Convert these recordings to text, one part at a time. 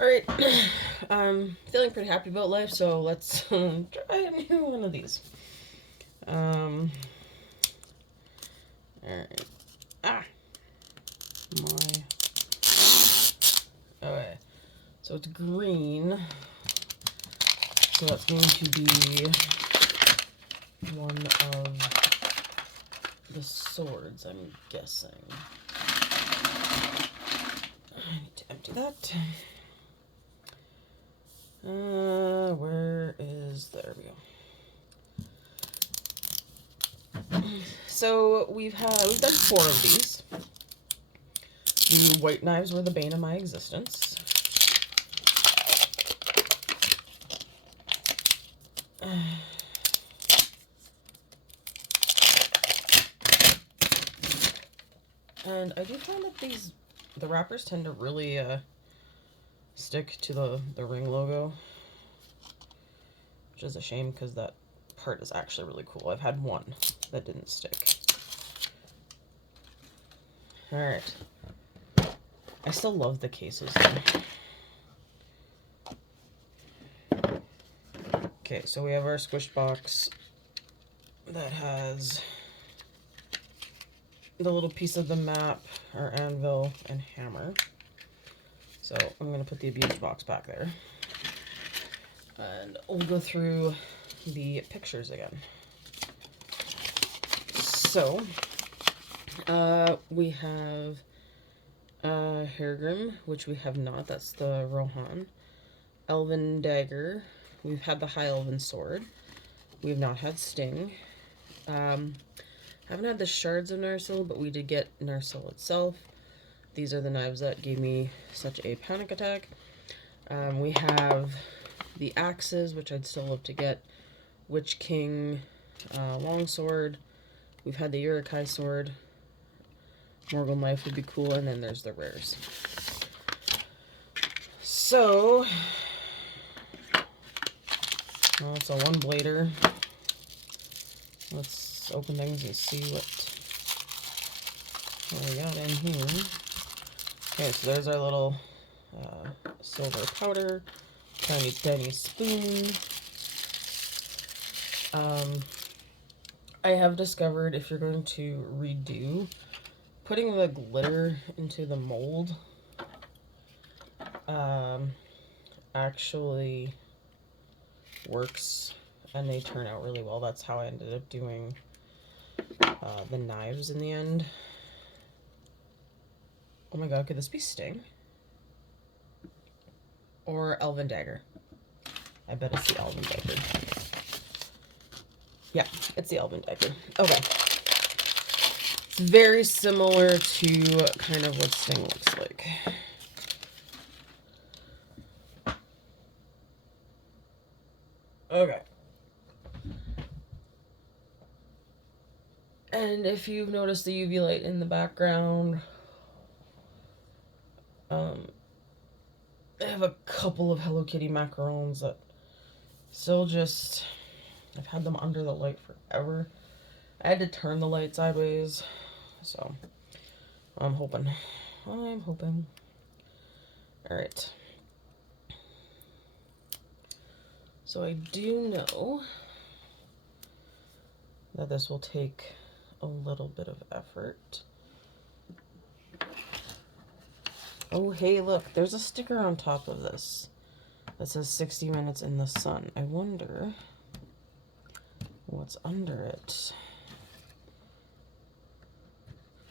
Alright, I'm feeling pretty happy about life, so let's try a new one of these. Um, alright. Ah! My. Okay. So it's green. So that's going to be one of the swords, I'm guessing. I need to empty that. Where is. There we go. So we've done 4 of these. The white knives were the bane of my existence. And I do find that the wrappers tend to really stick to the ring logo, which is a shame because that part is actually really cool. I've had one that didn't stick. Alright. I still love the cases though. Okay, so we have our squish box that has the little piece of the map, our anvil, and hammer. So I'm going to put the abuse box back there. And we'll go through the pictures again. So, we have Hergrim, which we have not. That's the Rohan. Elven Dagger. We've had the High Elven Sword. We've not had Sting. Haven't had the Shards of Narsil, but we did get Narsil itself. These are the knives that gave me such a panic attack. We have the axes, which I'd still love to get. Witch King longsword. We've had the Uruk-hai sword. Morgul knife would be cool, and then there's the rares. So, well, it's a one blader. Let's open things and see what we got in here. Okay, so there's our little silver powder, tiny spoon. I have discovered if you're going to redo, putting the glitter into the mold actually works, and they turn out really well. That's how I ended up doing the knives in the end. Oh my god, could this be Sting? Or Elven Dagger? I bet it's the Elven Dagger. Yeah, it's the Elven Dagger. Okay. It's very similar to kind of what Sting looks like. Okay. And if you've noticed the UV light in the background, I have a couple of Hello Kitty macarons that still just, I've had them under the light forever. I had to turn the light sideways, so I'm hoping. Alright. So I do know that this will take a little bit of effort. Oh, hey, look, there's a sticker on top of this that says 60 minutes in the sun. I wonder what's under it.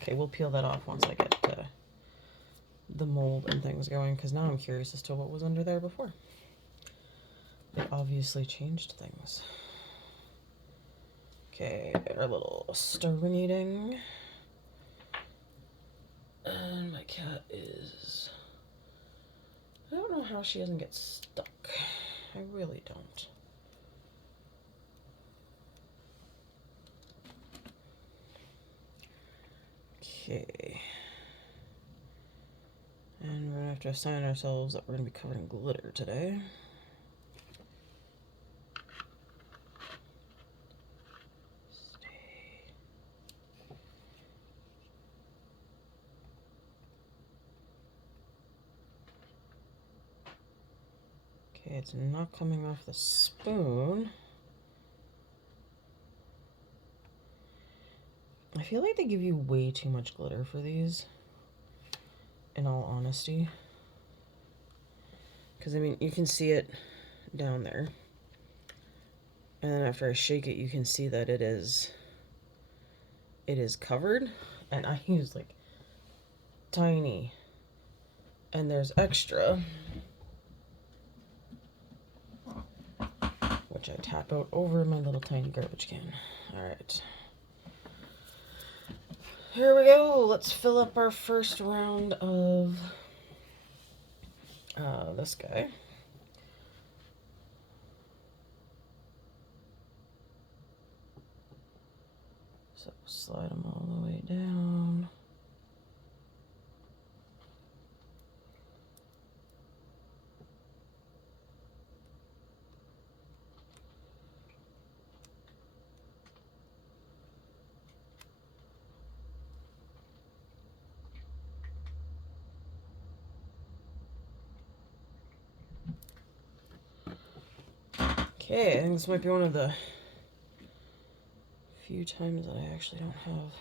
Okay, we'll peel that off once I get the mold and things going, because now I'm curious as to what was under there before. They obviously changed things. Okay, our little ring. And my cat is... I don't know how she doesn't get stuck. I really don't. Okay. And we're gonna have to assign ourselves that we're gonna be covered in glitter today. Okay, it's not coming off the spoon. I feel like they give you way too much glitter for these, in all honesty. Because, I mean, you can see it down there. And then after I shake it, you can see that it is covered. And I use, like, tiny. And there's extra, which I tap out over my little tiny garbage can. Alright. Here we go. Let's fill up our first round of this guy. So slide them all the way down. Okay, I think this might be one of the few times that I actually don't have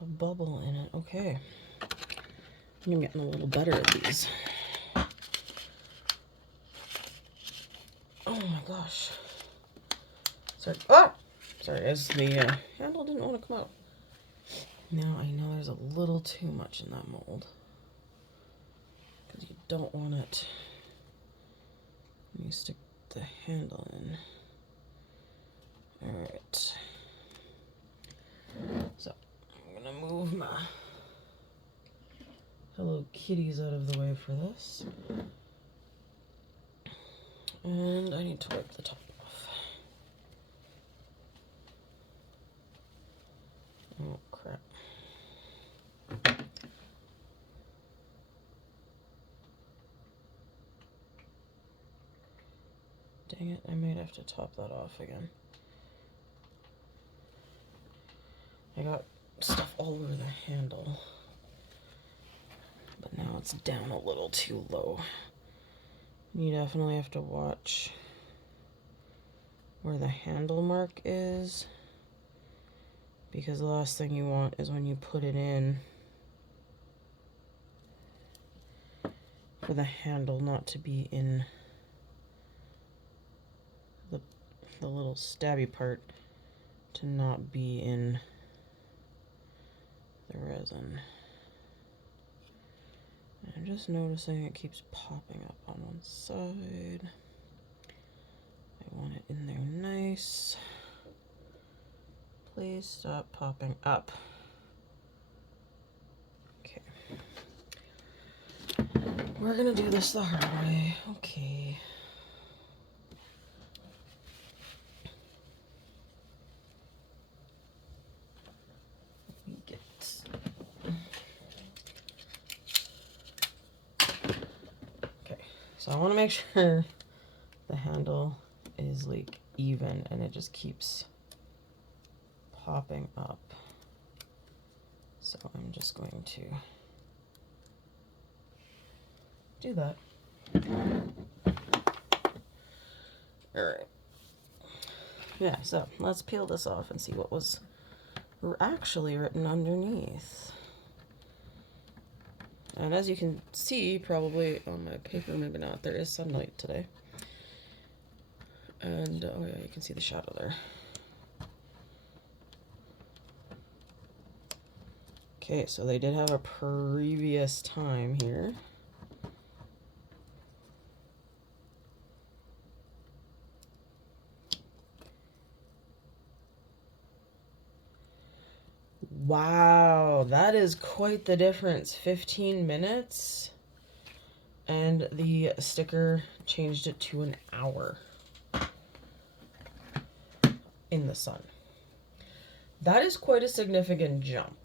a bubble in it. Okay. I'm getting a little better at these. Oh my gosh. Sorry. Ah! Sorry, guys. The handle didn't want to come out. Now I know there's a little too much in that mold. Because you don't want it. Let me stick the handle in. Alright. So, I'm going to move my Hello Kitties out of the way for this. And I need to wipe the top off. Oh, crap. Dang it, I might have to top that off again. I got stuff all over the handle. But now it's down a little too low. You definitely have to watch where the handle mark is, because the last thing you want is when you put it in for the handle not to be in the little stabby part, to not be in the resin. I'm just noticing it keeps popping up on one side. I want it in there nice. Please stop popping up. Okay. We're gonna do this the hard way. Okay. Let me get... Okay, so I want to make sure the handle is like even and it just keeps popping up. So I'm just going to do that. Alright. Yeah, so let's peel this off and see what was actually written underneath. And as you can see, probably on my paper, maybe not, there is sunlight today. And, oh yeah, you can see the shadow there. Okay, so they did have a previous time here. Wow, that is quite the difference. 15 minutes, and the sticker changed it to an hour in the sun. That is quite a significant jump.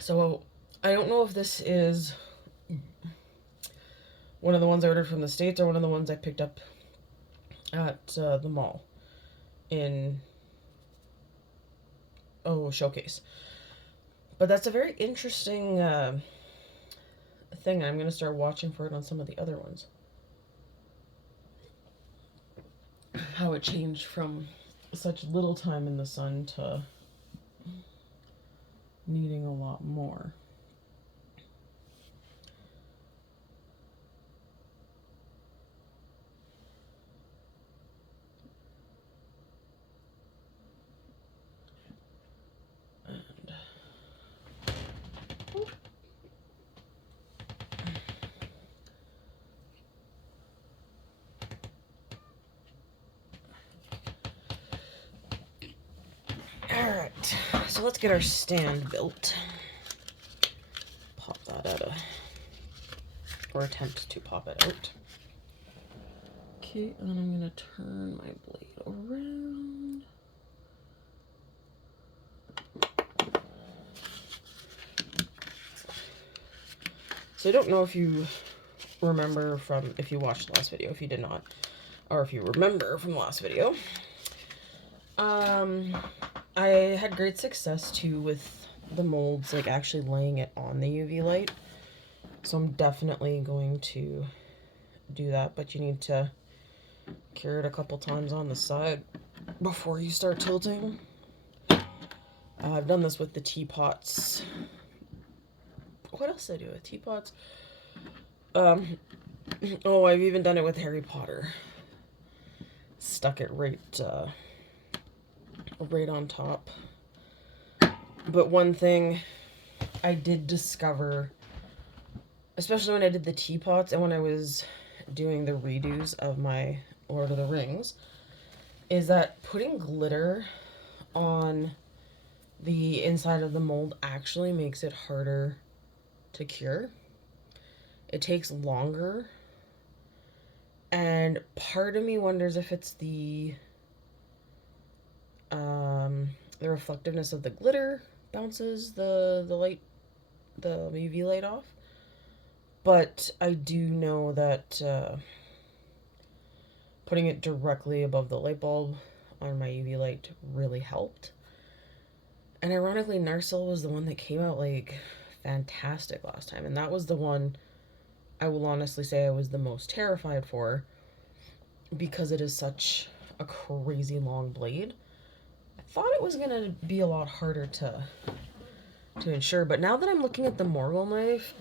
So I don't know if this is one of the ones I ordered from the States or one of the ones I picked up at the mall in Showcase. But that's a very interesting thing. I'm going to start watching for it on some of the other ones. How it changed from such little time in the sun to needing a lot more. Alright, so let's get our stand built. Pop that out of, or attempt to pop it out. Okay, and then I'm going to turn my blade around. So I don't know if you remember from, if you watched the last video, if you did not, or if you remember from the last video. I had great success too with the molds, like actually laying it on the UV light. So I'm definitely going to do that, but you need to cure it a couple times on the side before you start tilting. I've done this with the teapots. What else did I do with teapots? Oh, I've even done it with Harry Potter. Stuck it right on top. But one thing I did discover, especially when I did the teapots and when I was doing the redos of my Lord of the Rings, is that putting glitter on the inside of the mold actually makes it harder to cure. It takes longer, and part of me wonders if it's the reflectiveness of the glitter bounces the light, the UV light off. But I do know that putting it directly above the light bulb on my UV light really helped. And ironically, Narsil was the one that came out like fantastic last time, and that was the one I will honestly say I was the most terrified for, because it is such a crazy long blade. I thought it was gonna be a lot harder to ensure, but now that I'm looking at the Morgul knife,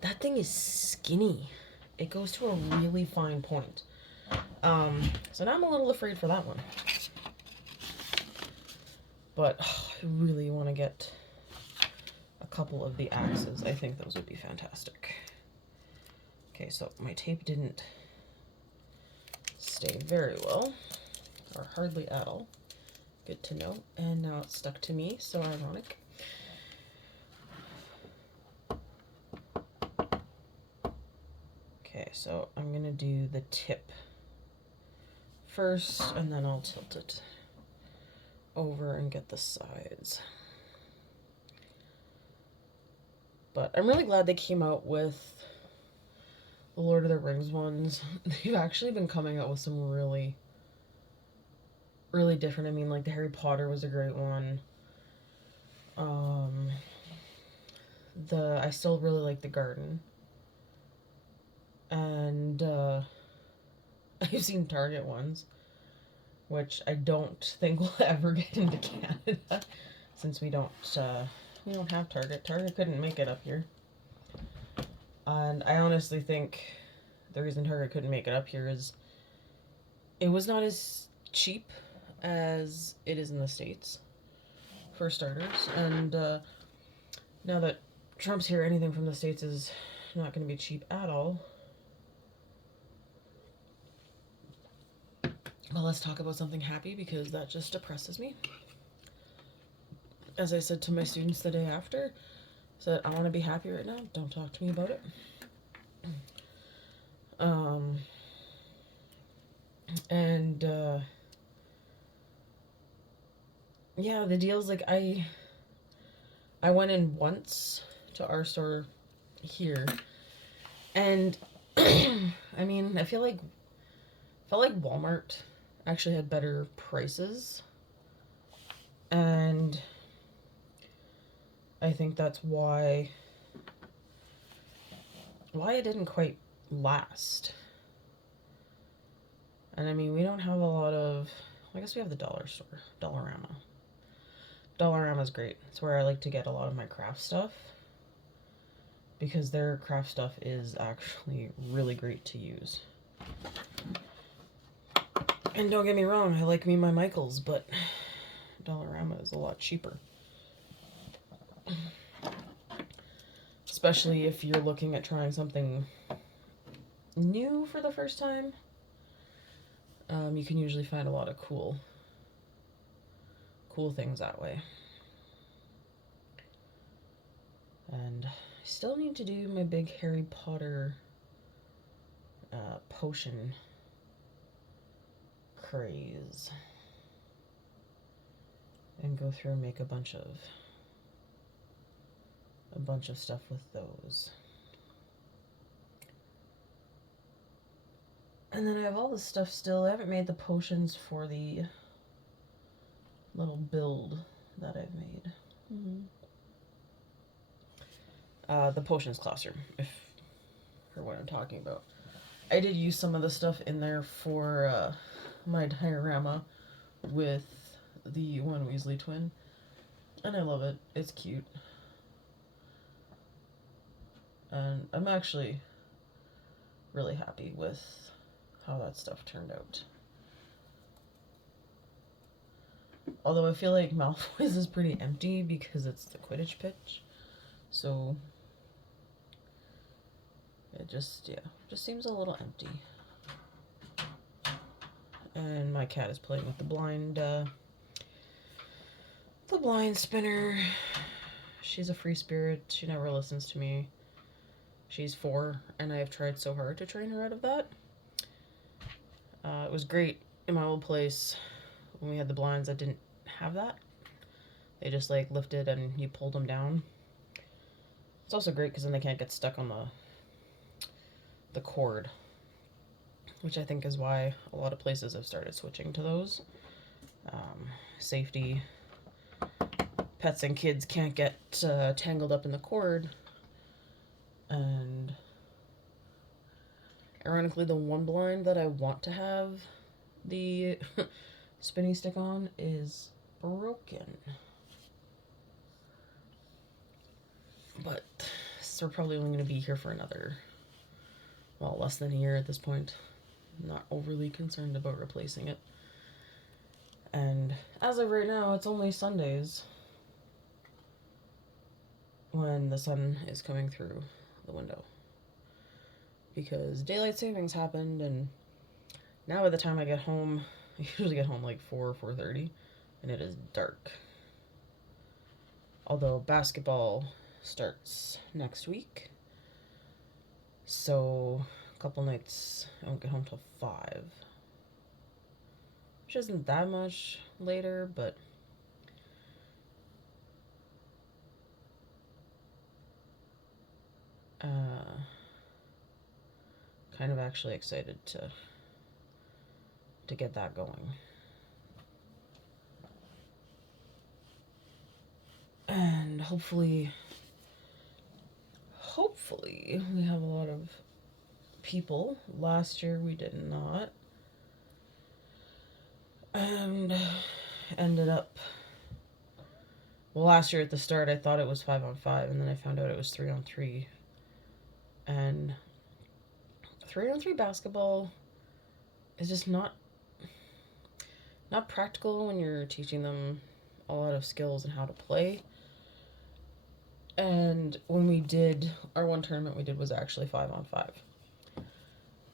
that thing is skinny. It goes to a really fine point. So now I'm a little afraid for that one. But I really want to get a couple of the axes. I think those would be fantastic. Okay, so my tape didn't stay very well, or hardly at all. Good to know. And now it's stuck to me, so ironic. Okay, so I'm going to do the tip first, and then I'll tilt it over and get the sides. But I'm really glad they came out with the Lord of the Rings ones. They've actually been coming out with some really, really different. I mean, like the Harry Potter was a great one. I still really like the Garden. And I've seen Target ones, which I don't think will ever get into Canada, since we don't have Target. Target couldn't make it up here. And I honestly think the reason Target couldn't make it up here is it was not as cheap as it is in the States, for starters. And now that Trump's here, anything from the States is not going to be cheap at all. Well, let's talk about something happy, because that just depresses me. As I said to my students the day after, I said, I want to be happy right now. Don't talk to me about it. Yeah, the deal's like, I went in once to our store here, and I mean, I felt like Walmart actually had better prices, and I think that's why why it didn't quite last. And I mean, we don't have a lot of, I guess we have the dollar store, Dollarama. Dollarama's great. It's where I like to get a lot of my craft stuff, because their craft stuff is actually really great to use. And don't get me wrong, I like me my Michaels, but Dollarama is a lot cheaper. Especially if you're looking at trying something new for the first time. You can usually find a lot of cool things that way. And I still need to do my big Harry Potter potion craze. And go through and make a bunch of stuff with those. And then I have all this stuff still. I haven't made the potions for the little build that I've made. The potions classroom, if for what I'm talking about. I did use some of the stuff in there for my diorama with the one Weasley twin, and I love it. It's cute. And I'm actually really happy with how that stuff turned out. Although I feel like Malfoy's is pretty empty because it's the Quidditch pitch. So it just seems a little empty. And my cat is playing with the blind spinner. She's a free spirit. She never listens to me. She's 4, and I have tried so hard to train her out of that. It was great in my old place when we had the blinds that didn't have that. They just like lifted and you pulled them down. It's also great because then they can't get stuck on the cord, which I think is why a lot of places have started switching to those. Safety. Pets and kids can't get tangled up in the cord. And ironically, the one blind that I want to have the spinny stick on is broken. But so we're probably only going to be here for another, well, less than a year at this point. I'm not overly concerned about replacing it. And as of right now, it's only Sundays when the sun is coming through the window, because daylight savings happened, and now by the time I get home, I usually get home like 4:30, and it is dark. Although basketball starts next week, so a couple nights I won't get home till 5, which isn't that much later, but kind of actually excited to get that going. And hopefully we have a lot of people. Last year we did not. And ended up, well, last year at the start I thought it was 5-on-5, and then I found out it was 3-on-3. And 3-on-3 basketball is just not practical when you're teaching them a lot of skills and how to play. And when we did our one tournament, we did was actually 5-on-5,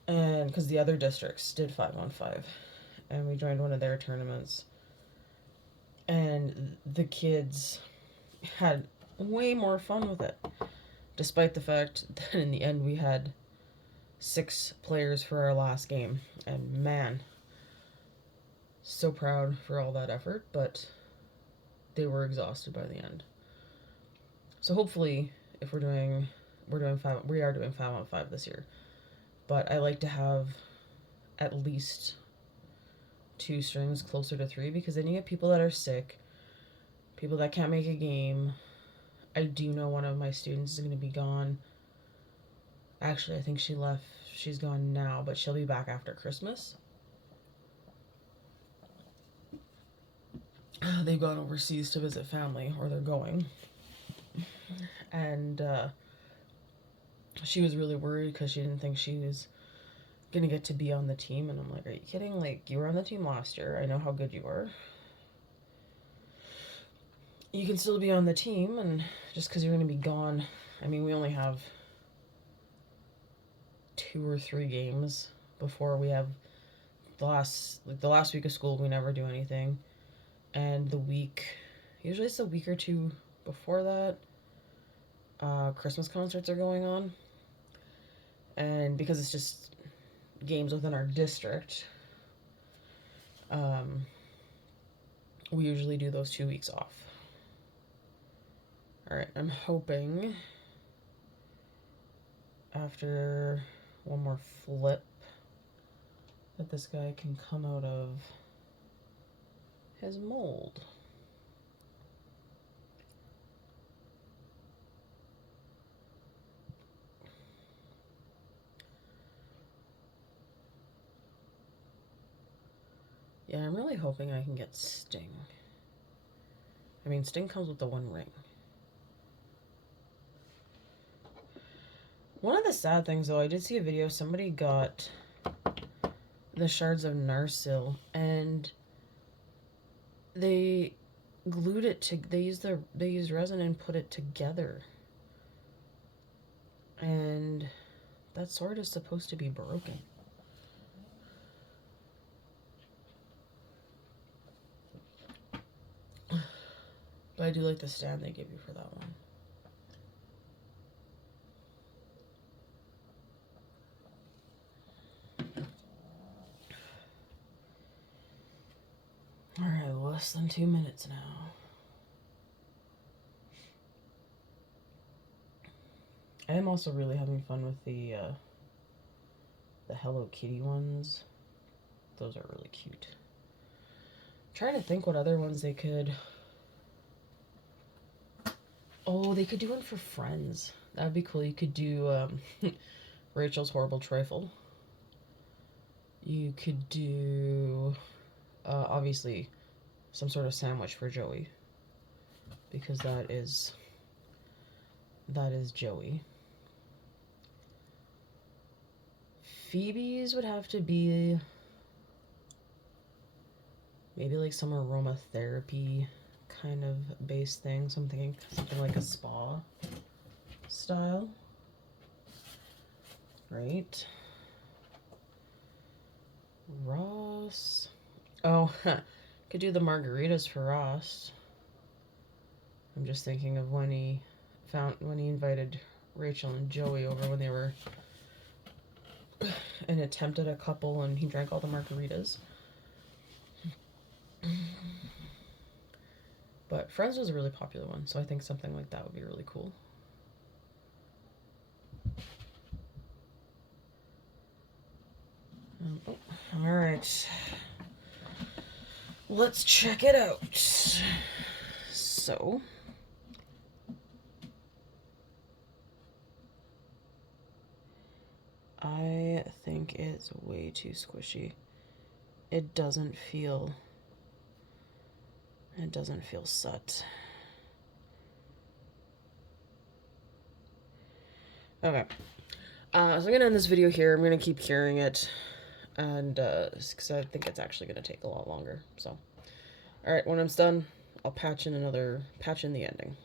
and because the other districts did 5-on-5, and we joined one of their tournaments, and the kids had way more fun with it, despite the fact that in the end we had 6 players for our last game. And man, so proud for all that effort, but they were exhausted by the end. So hopefully, if we are doing 5-on-5 this year, but I like to have at least 2 strings closer to 3, because then you get people that are sick, people that can't make a game. I do know one of my students is going to be gone Actually, I think she left. She's gone now, but she'll be back after Christmas. They've gone overseas to visit family, or they're going. And she was really worried because she didn't think she was gonna get to be on the team. And I'm like, are you kidding? Like, you were on the team last year. I know how good you were. You can still be on the team, and just because you're gonna be gone, I mean, we only have 2 or 3 games before we have the last week of school. We never do anything, and usually it's the week or 2 before that, Christmas concerts are going on, and because it's just games within our district, we usually do those 2 weeks off. All right, I'm hoping after one more flip that this guy can come out of his mold. Yeah, I'm really hoping I can get Sting. I mean, Sting comes with the 1 ring. One of the sad things, though, I did see a video, somebody got the shards of Narsil, and they glued it to, they used resin and put it together. And that sword is supposed to be broken. But I do like the stand they give you for that one. Alright, less than 2 minutes now. I am also really having fun with the Hello Kitty ones. Those are really cute. I'm trying to think what other ones they could... Oh, they could do one for Friends. That would be cool. You could do Rachel's Horrible Trifle. You could do... obviously, some sort of sandwich for Joey, because that is Joey. Phoebe's would have to be maybe like some aromatherapy kind of base thing. Something like a spa style, right? Ross. Oh, could do the margaritas for Ross. I'm just thinking of when he invited Rachel and Joey over when they were an attempt at a couple, and he drank all the margaritas. But Friends was a really popular one, so I think something like that would be really cool. All right. Let's check it out. So, I think it's way too squishy. It doesn't feel set. Okay. So I'm gonna end this video here. I'm gonna keep curing it, and because I think it's actually gonna take a lot longer. So, all right, when I'm done, I'll patch in the ending.